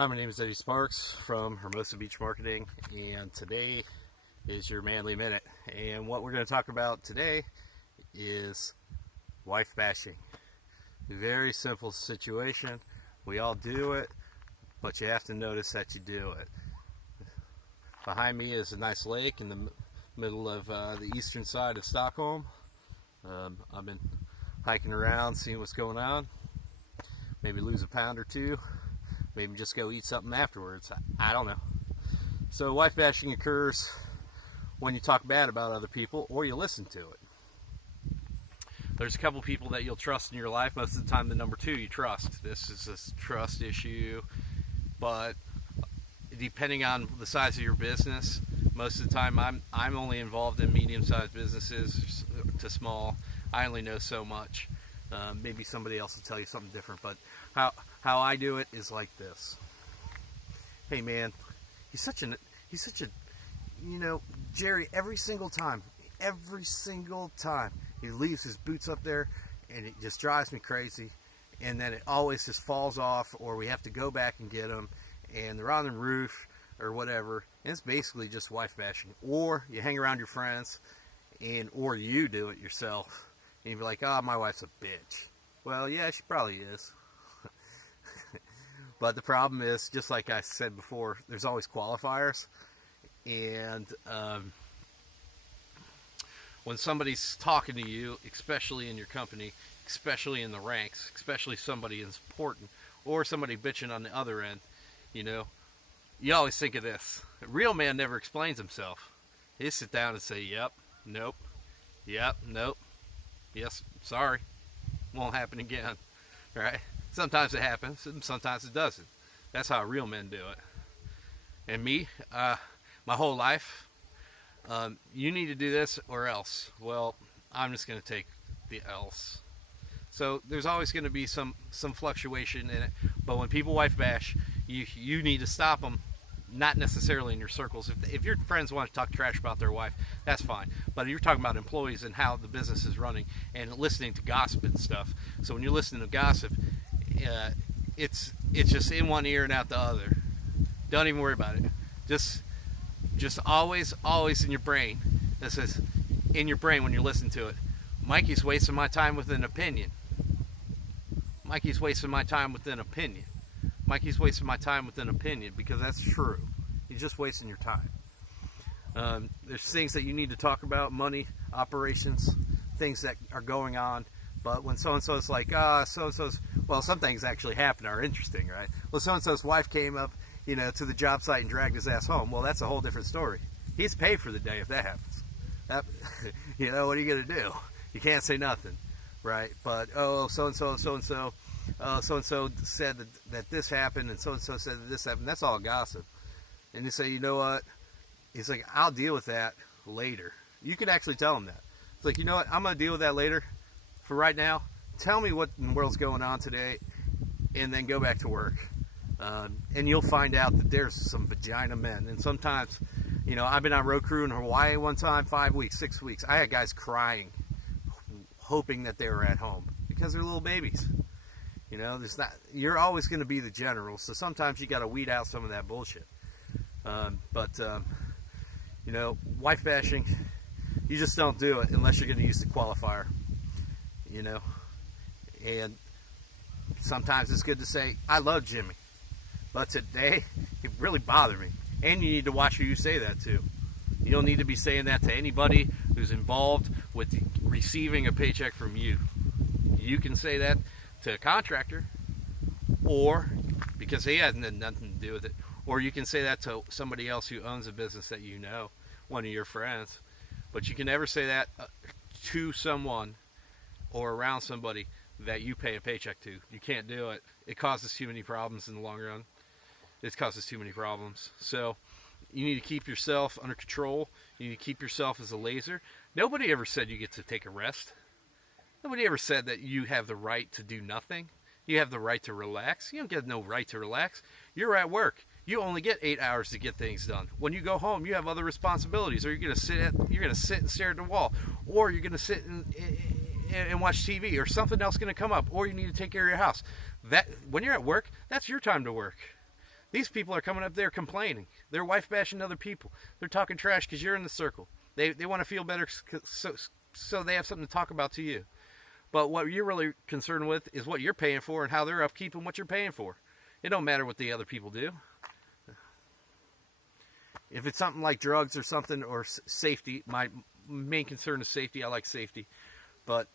Hi, my name is Eddie Sparks from Hermosa Beach Marketing, and today is your Manly Minute. And what we're going to talk about today is wife bashing. Very simple situation. We all do it, but you have to notice that you do it. Behind me is a nice lake in the middle of the eastern side of Stockholm. I've been hiking around, seeing what's going on. Maybe lose a pound or two. Maybe just go eat something afterwards. I don't know. So wife bashing occurs when you talk bad about other people or you listen to it. There's a couple people that you'll trust in your life. Most of the time, the number two you trust. This is a trust issue, but depending on the size of your business, most of the time I'm only involved in medium-sized businesses to small. I only know so much. Maybe somebody else will tell you something different, but how I do it is like this. Hey man, he's such a, Jerry, every single time, he leaves his boots up there and it just drives me crazy. And then it always just falls off, or we have to go back and get them, and they're on the roof or whatever. And it's basically just wife bashing. Or you hang around your friends, or you do it yourself. And you'd be like, oh, my wife's a bitch. Well, yeah, she probably is. But the problem is, just like I said before, there's always qualifiers. And when somebody's talking to you, especially in your company, especially in the ranks, especially somebody is important, or somebody bitching on the other end, you always think of this. A real man never explains himself. He'll sit down and say, yep, nope, yep, nope. Yes, sorry, won't happen again, right? Sometimes it happens, and sometimes it doesn't. That's how real men do it. And me, my whole life, you need to do this or else. Well, I'm just going to take the else. So there's always going to be some fluctuation in it. But when people wife bash, you need to stop them. Not necessarily in your circles. If your friends want to talk trash about their wife, that's fine. But you're talking about employees and how the business is running and listening to gossip and stuff. So when you're listening to gossip, it's just in one ear and out the other. Don't even worry about it. Just always in your brain. This is in your brain when you listen to it. Mikey's wasting my time with an opinion. Mikey's wasting my time with an opinion. Mikey's wasting my time with an opinion, because that's true. He's just wasting your time. There's things that you need to talk about, money, operations, things that are going on. But when so-and-so's like, so-and-so's, well, some things actually happen are interesting, right? Well, so-and-so's wife came up, to the job site and dragged his ass home. Well, that's a whole different story. He's paid for the day if that happens. What are you going to do? You can't say nothing, right? But, so-and-so said that this happened, and so-and-so said that this happened. That's all gossip. And you say, you know what? He's like, I'll deal with that later. You can actually tell him that. It's like, you know what? I'm going to deal with that later. For right now, tell me what in the world's going on today, and then go back to work. And you'll find out that there's some vagina men. And sometimes, I've been on road crew in Hawaii one time, 5 weeks, 6 weeks. I had guys crying, hoping that they were at home, because they're little babies. You're always going to be the general, so sometimes you got to weed out some of that bullshit. Wife bashing, you just don't do it unless you're going to use the qualifier. And sometimes it's good to say, I love Jimmy, but today it really bothered me. And you need to watch who you say that to. You don't need to be saying that to anybody who's involved with receiving a paycheck from you. You can say that to a contractor, or because he has nothing to do with it, or you can say that to somebody else who owns a business that one of your friends. But you can never say that to someone or around somebody that you pay a paycheck to. You can't do it. It causes too many problems in the long run. It causes too many problems. So you need to keep yourself under control. You need to keep yourself as a laser. Nobody ever said you get to take a rest. Nobody ever said that you have the right to do nothing. You have the right to relax. You don't get no right to relax. You're at work. You only get 8 hours to get things done. When you go home, you have other responsibilities. Or you're going to sit and stare at the wall, or you're going to sit and watch TV, or something else going to come up, or you need to take care of your house. That when you're at work, that's your time to work. These people are coming up there complaining. They're wife bashing other people. They're talking trash because you're in the circle. They want to feel better so they have something to talk about to you. But what you're really concerned with is what you're paying for and how they're upkeeping what you're paying for. It don't matter what the other people do. If it's something like drugs or something, or safety, my main concern is safety. I like safety. But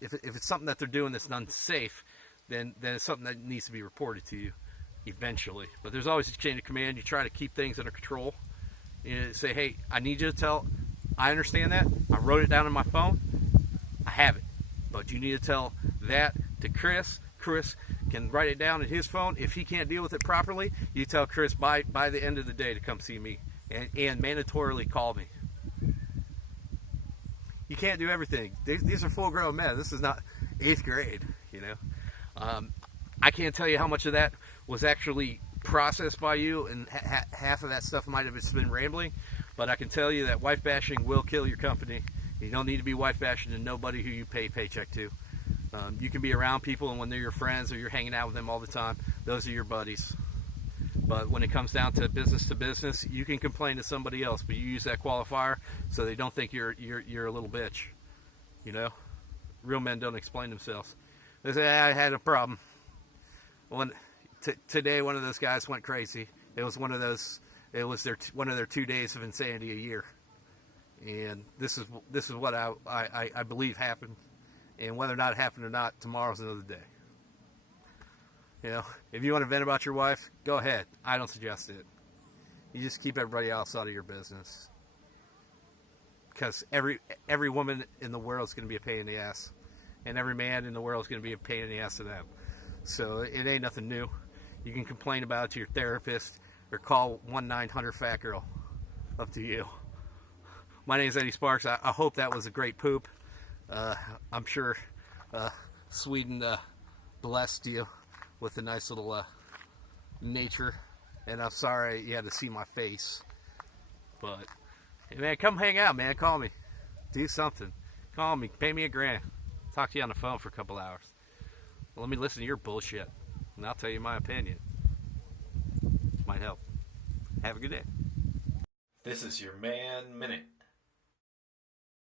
if it's something that they're doing that's unsafe, then it's something that needs to be reported to you eventually. But there's always a chain of command. You try to keep things under control. You say, hey, I need you to tell, I understand that. I wrote it down on my phone. I have it. But you need to tell that to Chris. Chris can write it down in his phone. If he can't deal with it properly, you tell Chris by the end of the day to come see me and mandatorily call me. You can't do everything. These are full-grown men. This is not 8th grade, you know. I can't tell you how much of that was actually processed by you, and half of that stuff might have just been rambling, but I can tell you that wife bashing will kill your company. You don't need to be wife bashing to nobody who you pay paycheck to. You can be around people, and when they're your friends or you're hanging out with them all the time, those are your buddies. But when it comes down to business, you can complain to somebody else, but you use that qualifier so they don't think you're a little bitch. You know, real men don't explain themselves. They say, I had a problem. Today, one of those guys went crazy. It was one of those. It was one of their 2 days of insanity a year, and this is what I believe happened. And whether or not it happened or not, tomorrow's another day. You know, if you want to vent about your wife, go ahead. I don't suggest it. You just keep everybody else out of your business, because every woman in the world is going to be a pain in the ass, and every man in the world is going to be a pain in the ass to them. So it ain't nothing new. You can complain about it to your therapist or call 1-900-FAT GIRL. Up to you. My name is Eddie Sparks. I hope that was a great poop. I'm sure Sweden blessed you with a nice little nature, and I'm sorry you had to see my face. But hey, man, come hang out, man. Call me. Do something. Call me. Pay me $1,000. Talk to you on the phone for a couple hours. Well, let me listen to your bullshit, and I'll tell you my opinion. Might help. Have a good day. This is your Man Minute.